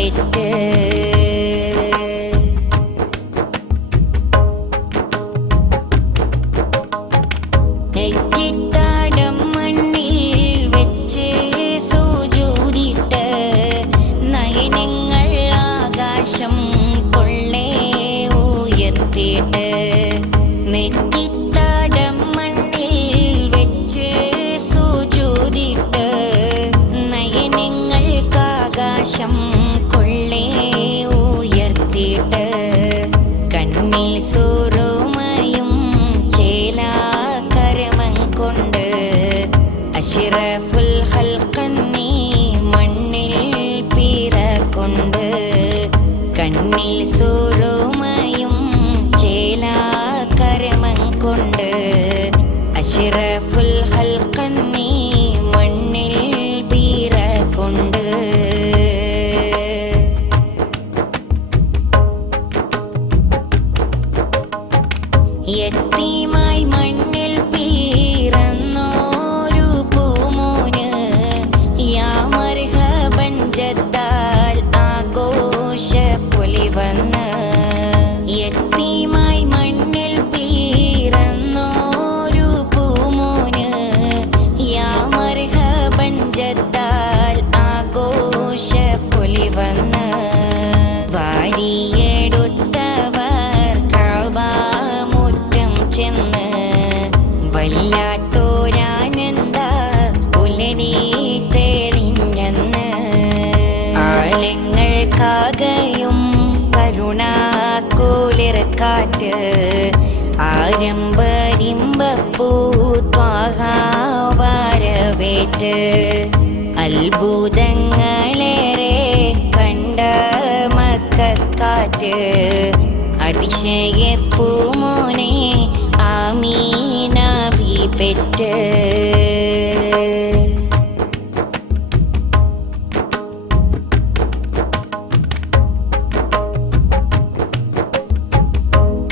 pet നെറ്റിത്താടം മണ്ണിൽ വെച്ച് സുജൂദിട്ട് നയനങ്ങൾ ആകാശം കൊള്ളേ ഉയർത്തിയിട്ട് നെറ്റിത്താടം മണ്ണിൽ വെച്ച് സുജൂദിട്ട് നയനങ്ങൾക്കാകാശം കൊള്ളേ ഉയർത്തിയിട്ട് കണ്ണിൽ സുറുമയും ചേലാകരമം കൊണ്ട് അഷ്റഫുൽ ഖൽഖന്നി മണ്ണിൽ പിറകൊണ്ട് കണ്ണിൽ സുറുമയും ചേലാകരമം കൊണ്ട് അഷ്റഫുൽ ഖൽഖന്നി മണ്ണിൽ പിറകൊണ്ട് യത്തീമായി മണ്ണിൽ പിറന്നോരു പൂമോന് യാ മർഹബൻ ജദ്ദാൽ ആഘോഷ പൊലി വന്ന് യത്തീമായി മണ്ണിൽ പിറന്നോരു പൂമോന് യാ മർഹബൻ ജദ്ദാൽ ആഘോഷ പൊലി വന്ന് വാരിയെടുത്തവർ കഅബമുറ്റം ചെന്ന് വല്ലാത്തോരാനന്ദ പുലരി തെളിഞ്ഞന്ന് ആലങ്ങൾക്കാകയും കരുണാക്കുളിർക്കാറ്റ് ആരംഭരിമ്പപ്പൂ ത്വാഹ വരവേറ്റ് അത്ഭുതങ്ങളേറെ കണ്ട മക്കക്കാറ്റ് അതിശയപ്പൂമോനെ ആമീന ബി പെറ്റ്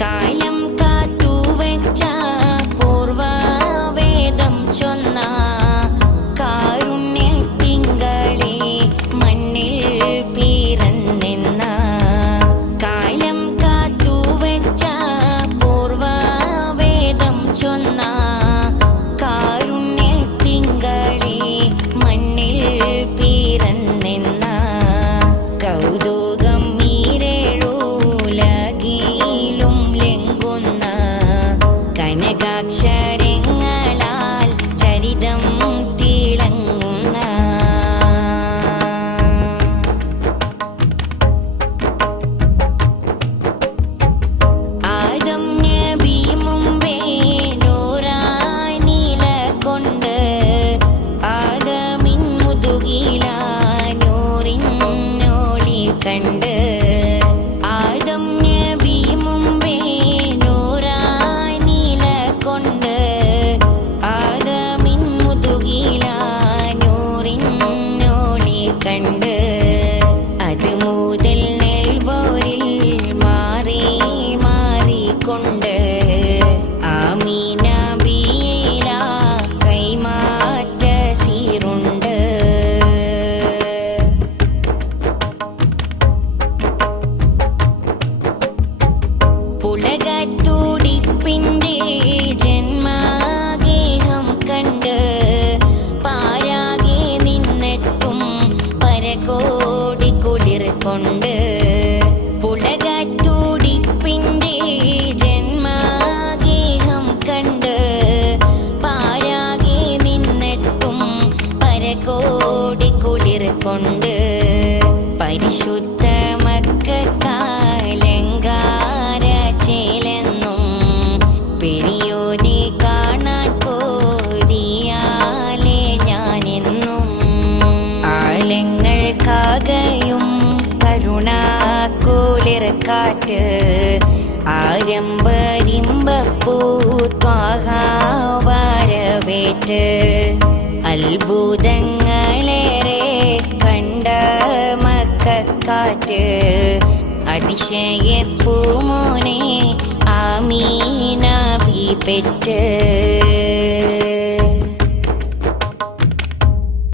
കാലം കാത്തുവച്ച പൂർവവേദം ചൊന്ന കാരുണ്യത്തിങ്കളെ മണ്ണിൽ പിറന്നെന്ന കാലം കാത്തുവച്ച പൂർവവേദം ചൊന്ന കാരുണ്യത്തിങ്കളെ മണ്ണിൽ പിറന്നെന്ന കൗതുകം ഈരേഴുലകിലും ലെങ്കുന്ന കനകാക്ഷരങ്ങളാൽ ചരിതം തിളങ്ങുന്ന ആദം നബി മുമ്പേ നൂറായി നിലകൊണ്ട് ആദമിൻ മുതുകിലാനൂറിൻ ഒളി കണ്ട് ആദം നബി മുമ്പേ നൂറായി നിലകൊണ്ട് ആദമിൻ മുതുകിലാനൂറിൻ ഒളി കണ്ട് അത് മുതൽ നെൽവോരിൽ മാറി മാറിക്കൊണ്ട് ആമീന ബിയില കൈമാറ്റ സീറുണ്ട് പുളകത്തുടിപ്പിൻ്റെ ജന്മഗേഹം കണ്ട് പാരാകെ നിന്നെത്തും പരകോടി കുളിർ കൊണ്ട് പുളകത്തുടിപ്പിൻ്റെ ജന്മഗേഹം കണ്ട് പാരാകെ നിന്നെത്തും പരകോടി കുളിർ കൊണ്ട് പരിശുദ്ധ മക്കക്കാലങ്കാര ചേലെന്നും പെരിയോനെ കാണാൻ കോരിയാലേ ഞാനെന്നും ആലങ്ങൾക്കാകയും കരുണാക്കുളിർക്കാറ്റ് ആരംഭരിമ്പപ്പൂ ത്വാഹ വരവേറ്റ് അത്ഭുതങ്ങളേറെ കണ്ട മക്കക്കാറ്റ് അതിശയപ്പൂമോനെ ആമീന ബി പെറ്റ്